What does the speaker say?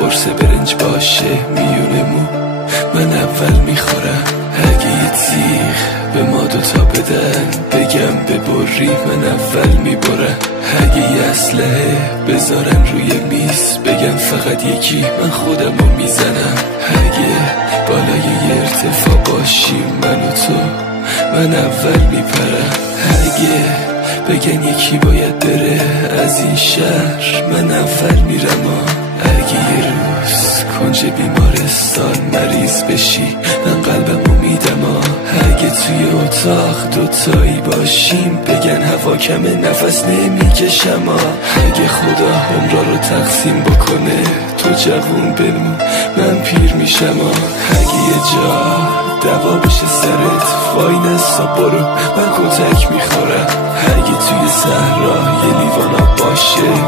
قرص برنج باشه میونه مو من اول میخورم. اگه یه تیغ به ما دوتا بدن بگم ببری من اول میبرم. اگه یه اسلحه بذارن روی میز بگم فقط یکی من خودمو میزنم. اگه بالای یه ارتفاع باشیم من و تو من اول میپرم. اگه بگن یکی باید بره از این شهر من اول میرم. اگه یه روز کنج بیمارستان مریض بشی من قلبمو میدم. اگه توی اتاق دوتایی باشیم بگن هوا کمه نفس نمیکشم. اگه خدا عمرا رو تقسیم بکنه تو جوون بمون من پیر میشم. اگه یه جا دوا بشه سرت وای نسا برو من کتک میخورم. اگه توی صحرا یه لیوان آب باشه